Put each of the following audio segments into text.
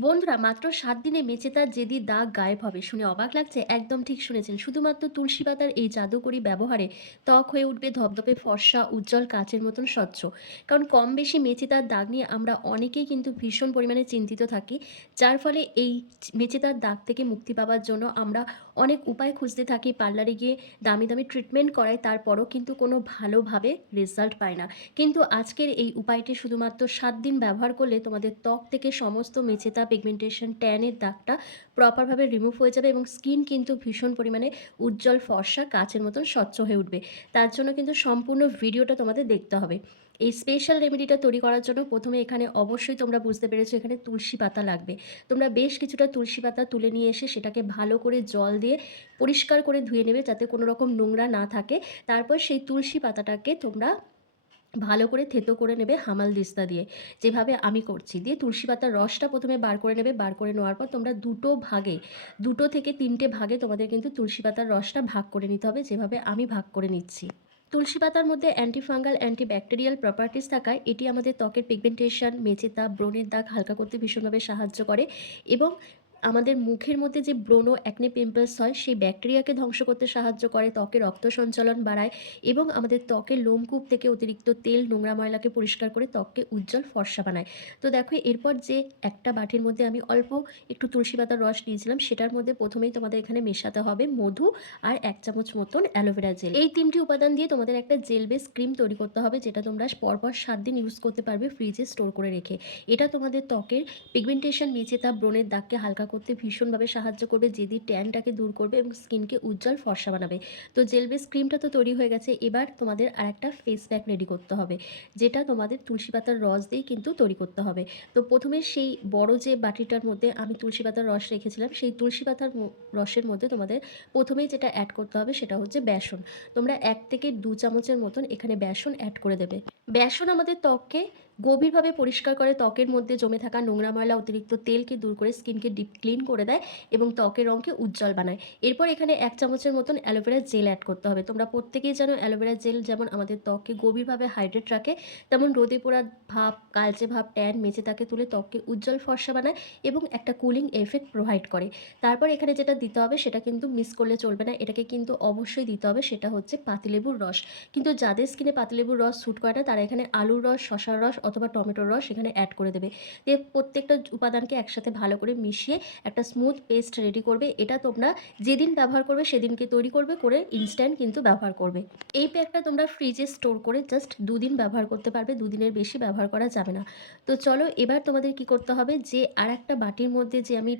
বন্ধুরা মাত্র ৭ দিনে মেচেদার জেদি দাগ গায়েব হবে শুনে অবাক লাগছে? একদম ঠিক শুনেছেন। শুধুমাত্র তুলসী পাতার এই জাদুকরি ব্যবহারে ত্বক হয়ে উঠবে ধবধবে ফর্সা, উজ্জ্বল কাচের মতন স্বচ্ছ। কারণ কম বেশি মেচেদার দাগ নিয়ে আমরা অনেকেই কিন্তু ভীষণ পরিমাণে চিন্তিত থাকি। যার ফলে এই মেচেদার দাগ থেকে মুক্তি পাওয়ার জন্য আমরা অনেক উপায় খুঁজতে থাকি, পার্লারে গিয়ে দামি দামি ট্রিটমেন্ট করাই, তারপরও কিন্তু কোনো ভালোভাবে রেজাল্ট পায় না। কিন্তু আজকের এই উপায়টি শুধুমাত্র ৭ দিন ব্যবহার করলে তোমাদের ত্বক থেকে সমস্ত মেচেতা, পিগমেন্টেশন, ট্যানের দাগটা প্রপারভাবে রিমুভ হয়ে যাবে এবং স্কিন কিন্তু ভীষণ পরিমাণে উজ্জ্বল ফর্সা কাচের মতন স্বচ্ছ হয়ে উঠবে। তার জন্য কিন্তু সম্পূর্ণ ভিডিওটা তোমাদের দেখতে হবে। এই স্পেশাল রেমেডিটা তৈরি করার জন্য প্রথমে এখানে অবশ্যই তোমরা বুঝতে পেরেছো এখানে তুলসী পাতা লাগবে। তোমরা বেশ কিছুটা তুলসী পাতা তুলে নিয়ে এসে সেটাকে ভালো করে জল দিয়ে পরিষ্কার করে ধুয়ে নেবে যাতে কোনো রকম নোংরা না থাকে। তারপর সেই তুলসী পাতাটাকে তোমরা ভালো করে থেতো করে নেবে হামালদিস্তা দিয়ে, যেভাবে আমি করছি। দিয়ে তুলসী পাতার রসটা প্রথমে বার করে নেবে। বার করে নেওয়ার পর তোমরা দুটো থেকে ৩টে ভাগে তোমাদের কিন্তু তুলসী পাতার রসটা ভাগ করে নিতে হবে, যেভাবে আমি ভাগ করে নিচ্ছি। তুলসী পাতার মধ্যে অ্যান্টিফাঙ্গাল, অ্যান্টিব্যাকটেরিয়াল প্রপার্টিস থাকায় এটি আমাদের ত্বকের পিগমেন্টেশন, মেচেতা, ব্রণের দাগ হালকা করতে ভীষণভাবে সাহায্য করে এবং আমাদের মুখের মধ্যে যে ব্রণ, অ্যাকনে, পিম্পলস হয় সেই ব্যাকটেরিয়াকে ধ্বংস করতে সাহায্য করে, ত্বকে রক্ত সঞ্চালন বাড়ায় এবং আমাদের ত্বকের লোমকূপ থেকে অতিরিক্ত তেল, নোংরা ময়লাকে পরিষ্কার করে ত্বককে উজ্জ্বল ফর্সা বানায়। তো দেখো এরপর যে একটা বাটির মধ্যে আমি অল্প একটু তুলসী পাতার রস নিয়েছিলাম, সেটার মধ্যে প্রথমেই তোমাদের এখানে মেশাতে হবে মধু আর ১ চামচ মতন অ্যালোভেরা জেল। এই ৩টি উপাদান দিয়ে তোমাদের একটা জেল বেস ক্রিম তৈরি করতে হবে, যেটা তোমরা পরপর ৭ দিন ইউজ করতে পারবে ফ্রিজে স্টোর করে রেখে। এটা তোমাদের ত্বকের পিগমেন্টেশন, মেচেতা, ব্রণের দাগকে হালকা করতে ভীষণভাবে সাহায্য করবে, জেদি ট্যানটাকে দূর করবে এবং স্কিনকে উজ্জ্বল ফর্সা বানাবে। তো জেল বেস ক্রিমটা তো তৈরি হয়ে গেছে। এবার তোমাদের আরেকটা ফেস প্যাক রেডি করতে হবে, যেটা তোমাদের তুলসী পাতার রস দিয়েই কিন্তু তৈরি করতে হবে। তো প্রথমে সেই বড় যে বাটিটার মধ্যে আমি তুলসী পাতার রস রেখেছিলাম, সেই তুলসী পাতার রসের মধ্যে তোমাদের প্রথমেই যেটা অ্যাড করতে হবে সেটা হচ্ছে বেসন। তোমরা ১ থেকে ২ চামচের মতন এখানে বেসন অ্যাড করে দেবে। বেসন আমাদের ত্বককে গভীরভাবে পরিষ্কার করে, ত্বকের মধ্যে জমে থাকা নোংরা ময়লা, অতিরিক্ত তেলকে দূর করে স্কিনকে ডিপ ক্লিন করে দেয় এবং ত্বকের রঙকে উজ্জ্বল বানায়। এরপর এখানে ১ চামচের মতন অ্যালোভেরা জেল অ্যাড করতে হবে। তোমরা প্রত্যেকেই জানো অ্যালোভেরা জেল যেমন আমাদের ত্বককে গভীরভাবে হাইড্রেট রাখে, তেমন রোদে পোড়া ভাব, কালচে ভাব, ট্যান, মেচেদাকে তুলে ত্বককে উজ্জ্বল ফর্সা বানায় এবং একটা কুলিং এফেক্ট প্রোভাইড করে। তারপর এখানে যেটা দিতে হবে সেটা কিন্তু মিস করলে চলবে না, এটাকে কিন্তু অবশ্যই দিতে হবে, সেটা হচ্ছে পাতিলেবুর রস। কিন্তু যাদের স্কিনে পাতিলেবুর রস স্যুট করে না তারা এখানে আলুর রস, শসার রস অথবা টমেটোর রস এখানে অ্যাড করে দেবে। দিয়ে প্রত্যেকটা উপাদানকে একসাথে ভালো করে মিশিয়ে একটা স্মুথ পেস্ট রেডি করবে। এটা তোমরা যেদিন ব্যবহার করবে সেদিনকে তৈরি করবে, করে ইনস্ট্যান্ট কিন্তু ব্যবহার করবে। এই প্যাকটা তোমরা ফ্রিজে স্টোর করে জাস্ট ২ দিন ব্যবহার করতে পারবে, ২ দিনের বেশি ব্যবহার করা যাবে না। তো চলো এবার তোমাদের কি করতে হবে, যে আরেকটা বাটির মধ্যে যে আমি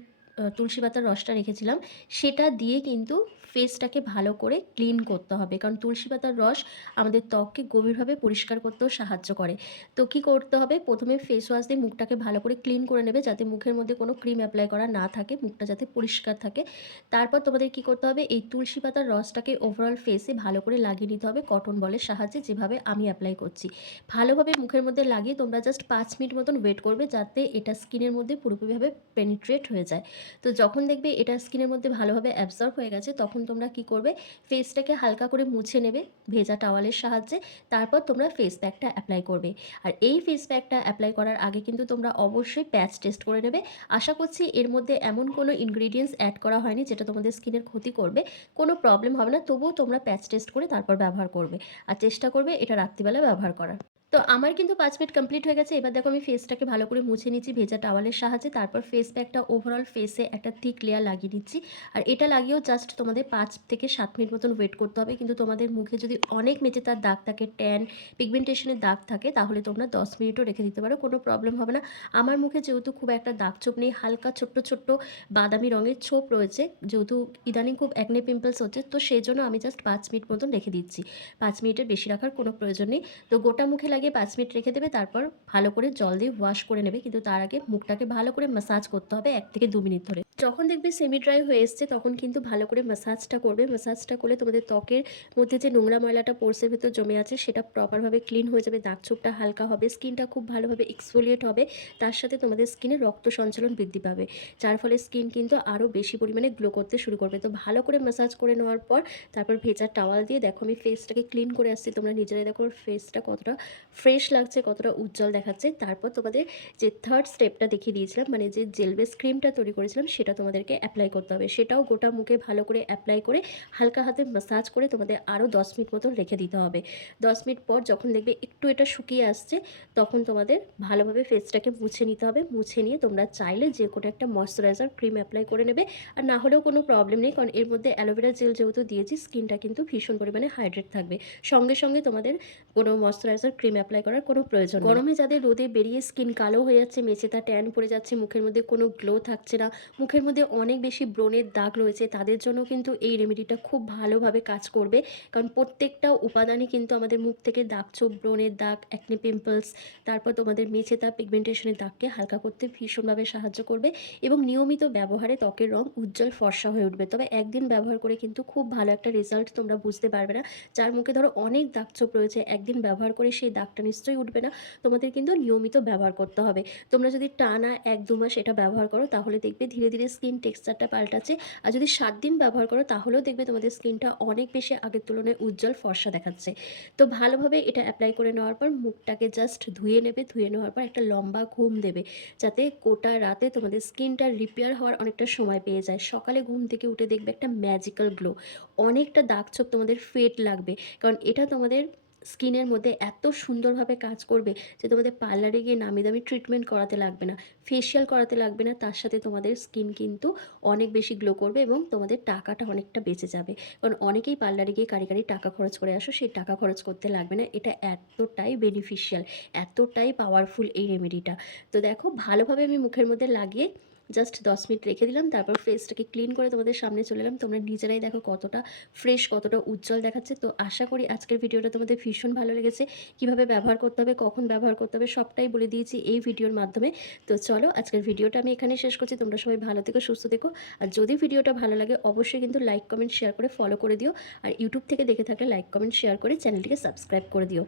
তুলসী পাতার রসটা রেখেছিলাম সেটা দিয়ে কিন্তু ফেসটাকে ভালো করে ক্লিন করতে হবে, কারণ তুলসী পাতার রস আমাদের ত্বককে গভীরভাবে পরিষ্কার করতেও সাহায্য করে। তো কী করতে হবে, প্রথমে ফেস ওয়াশ দিয়ে মুখটাকে ভালো করে ক্লিন করে নেবে, যাতে মুখের মধ্যে কোনো ক্রিম অ্যাপ্লাই করা না থাকে, মুখটা যাতে পরিষ্কার থাকে। তারপর তোমাদের কী করতে হবে, এই তুলসী পাতার রসটাকে ওভারঅল ফেসে ভালো করে লাগিয়ে নিতে হবে কটন বলের সাহায্যে, যেভাবে আমি অ্যাপ্লাই করছি। ভালোভাবে মুখের মধ্যে লাগিয়ে তোমরা জাস্ট ৫ মিনিট মতন ওয়েট করবে, যাতে এটা স্কিনের মধ্যে পুরোপুরিভাবে পেনিট্রেট হয়ে যায়। তো যখন দেখবে এটা স্কিনের মধ্যে ভালোভাবে অ্যাবজর্ব হয়ে গেছে, তখন তোমরা কি করবে, ফেসটাকে হালকা করে মুছে নেবে ভেজা টাওয়ালের সাহায্যে। তারপর তোমরা ফেস প্যাকটা অ্যাপ্লাই করবে। আর এই ফেস প্যাকটা অ্যাপ্লাই করার আগে কিন্তু তোমরা অবশ্যই প্যাচ টেস্ট করে নেবে। আশা করছি এর মধ্যে এমন কোনো ইনগ্রিডিয়েন্টস অ্যাড করা হয়নি যেটা তোমাদের স্কিনের ক্ষতি করবে, কোনো প্রবলেম হবে না। তবুও তোমরা প্যাচ টেস্ট করে তারপর ব্যবহার করবে আর চেষ্টা করবে এটা রাত্রিবেলা ব্যবহার করার। তো আমার কিন্তু ৫ মিনিট কমপ্লিট হয়ে গেছে। এবার দেখো আমি ফেসটাকে ভালো করে মুছে নিচ্ছি ভেজা টাওয়ালের সাহায্যে। তারপর ফেস প্যাকটা ওভারঅল ফেসে একটা থিক লেয়ার লাগিয়ে দিচ্ছি। আর এটা লাগিয়েও জাস্ট তোমাদের ৫ থেকে ৭ মিনিট মতন ওয়েট করতে হবে। কিন্তু তোমাদের মুখে যদি অনেক মেচেদার দাগ থাকে, ট্যান, পিগমেন্টেশনের দাগ থাকে, তাহলে তোমরা ১০ মিনিটও রেখে দিতে পারো, কোনো প্রবলেম হবে না। আমার মুখে যেহেতু খুব একটা দাগ ছোপ নেই, হালকা ছোট্ট ছোট্ট বাদামি রঙের ছোপ রয়েছে, যেহেতু ইদানিং খুব অ্যাকনে পিম্পলস হচ্ছে, তো সেজন্য আমি জাস্ট ৫ মিনিট মতন রেখে দিচ্ছি। ৫ মিনিটের বেশি রাখার কোনো প্রয়োজন নেই। তো গোটা মুখে লাগিয়ে ৫ মিনিট রেখে দেবে, তারপর ভালো করে জল দিয়ে ওয়াশ করে নেবে। কিন্তু তার আগে মুখটাকে ভালো করে ম্যাসাজ করতে হবে ১ থেকে ২ মিনিট ধরে। যখন দেখবে সেমি ড্রাই হয়ে এসছে তখন কিন্তু ভালো করে ম্যাসাজটা করবে। ম্যাসাজটা করলে তোমাদের ত্বকের মধ্যে যে নোংরা ময়লাটা পোরসের ভেতর জমে আছে সেটা প্রপারভাবে ক্লিন হয়ে যাবে, দাগছোপটা হালকা হবে, স্কিনটা খুব ভালোভাবে এক্সফোলিয়েট হবে। তার সাথে তোমাদের স্কিনে রক্ত সঞ্চালন বৃদ্ধি পাবে, যার ফলে স্কিন কিন্তু আরও বেশি পরিমাণে গ্লো করতে শুরু করবে। তো ভালো করে ম্যাসাজ করে নেওয়ার পর তারপর ভেজা টাওয়াল দিয়ে দেখো আমি ফেসটাকে ক্লিন করে আসছি। তোমরা নিজেরাই দেখো ফেসটা কতটা ফ্রেশ লাগছে, কতটা উজ্জ্বল দেখাচ্ছে। তারপর তোমাদের যে থার্ড স্টেপটা দেখিয়ে দিয়েছিলাম, মানে যে জেল বেস ক্রিমটা তৈরি করেছিলাম সেটা তোমাদেরকে অ্যাপ্লাই করতে হবে। সেটাও গোটা মুখে ভালো করে অ্যাপ্লাই করে হালকা হাতে ম্যাসাজ করে তোমাদের আরও 10 মিনিট মতন রেখে দিতে হবে। 10 মিনিট পর যখন দেখবে একটু এটা শুকিয়ে আসছে, তখন তোমাদের ভালোভাবে ফেসটাকে মুছে নিতে হবে। মুছে নিয়ে তোমরা চাইলে যে কোনো একটা ময়েশ্চারাইজার ক্রিম অ্যাপ্লাই করে নেবে। আর না হলেও কোনো প্রবলেম নেই, কারণ এর মধ্যে অ্যালোভেরা জেল যেহেতু দিয়েছি, স্কিনটা কিন্তু ভীষণ পরিমাণে হাইড্রেট থাকবে। সঙ্গে সঙ্গে তোমাদের কোনো ময়েশ্চারাইজার ক্রিম অ্যাপ্লাই করার কোনো প্রয়োজন নেই। গরমে যাদের রোদে বেরিয়ে স্কিন কালো হয়ে যাচ্ছে, মেচেতা ট্যান পড়ে যাচ্ছে, মুখের মধ্যে কোনো গ্লো থাকছে না, মুখের মধ্যে অনেক বেশি ব্রণের দাগ রয়েছে, তাদের জন্য কিন্তু এই রেমেডিটা খুব ভালোভাবে কাজ করবে। কারণ প্রত্যেকটা উপাদানই কিন্তু আমাদের মুখ থেকে দাগছোপ, ব্রণের দাগ, অ্যাকনে পিম্পলস, তারপর তোমাদের মেচেতা, পিগমেন্টেশনের দাগকে হালকা করতে ভীষণভাবে সাহায্য করবে এবং নিয়মিত ব্যবহারে ত্বকের রং উজ্জ্বল ফর্সা হয়ে উঠবে। তবে একদিন ব্যবহার করে কিন্তু খুব ভালো একটা রেজাল্ট তোমরা বুঝতে পারবে না। যার মুখে ধরো অনেক দাগছোপ রয়েছে, একদিন ব্যবহার করে সেই দাগটা নিশ্চয়ই উঠবে না। তোমাদের কিন্তু নিয়মিত ব্যবহার করতে হবে। তোমরা যদি টানা 1-2 মাস এটা ব্যবহার করো, তাহলে দেখবে ধীরে ধীরে স্কিন টেক্সচারটা পাল্টাচ্ছে। আর যদি 7 দিন ব্যবহার করো, তাহলেও দেখবে তোমাদের স্কিনটা অনেক বেশি আগের তুলনায় উজ্জ্বল ফর্সা দেখাচ্ছে। তো ভালোভাবে এটা অ্যাপ্লাই করে নেওয়ার পর মুখটাকে জাস্ট ধুয়ে নেবে। ধুয়ে নেওয়ার পর একটা লম্বা ঘুম দেবে, যাতে গোটা রাতে তোমাদের স্কিনটা রিপেয়ার হওয়ার অনেকটা সময় পেয়ে যায়। সকালে ঘুম থেকে উঠে দেখবে একটা ম্যাজিক্যাল গ্লো, অনেকটা দাগছোপ তোমাদের ফেড লাগবে। কারণ এটা তোমাদের স্কিনের মধ্যে এত সুন্দরভাবে কাজ করবে যে তোমাদের পার্লারে গিয়ে নামি দামি ট্রিটমেন্ট করাতে লাগবে না, ফেসিয়াল করাতে লাগবে না। তার সাথে তোমাদের স্কিন কিন্তু অনেক বেশি গ্লো করবে এবং তোমাদের টাকাটা অনেকটা বেঁচে যাবে। কারণ অনেকেই পার্লারে গিয়ে কারি কারি টাকা খরচ করে আসো, সেই টাকা খরচ করতে লাগবে না। এটা এতটাই বেনিফিশিয়াল, এতটাই পাওয়ারফুল এই রেমেডিটা। তো দেখো, ভালোভাবে আমি মুখের মধ্যে লাগিয়ে জাস্ট 10 মিনিট রেখে দিলাম। তারপর ফেসটাকে ক্লিন করে তোমাদের সামনে চলে এলাম। তোমরা নিজেরাই দেখো কতটা ফ্রেশ, কতটা উজ্জ্বল দেখাচ্ছে। তো আশা করি আজকের ভিডিওটা তোমাদের ভীষণ ভালো লেগেছে। কিভাবে ব্যবহার করতে হবে, কখন ব্যবহার করতে হবে, সবটাই বলে দিয়েছি এই ভিডিওর মাধ্যমে। তো চলো, আজকের ভিডিওটা আমি এখানেই শেষ করছি। তোমরা সবাই ভালো থেকো, সুস্থ থেকো। আর যদি ভিডিওটা ভালো লাগে, অবশ্যই কিন্তু লাইক, কমেন্ট, শেয়ার করে ফলো করে দিও। আর ইউটিউব থেকে দেখে থাকলে লাইক, কমেন্ট, শেয়ার করে চ্যানেলটিকে সাবস্ক্রাইব করে দিও।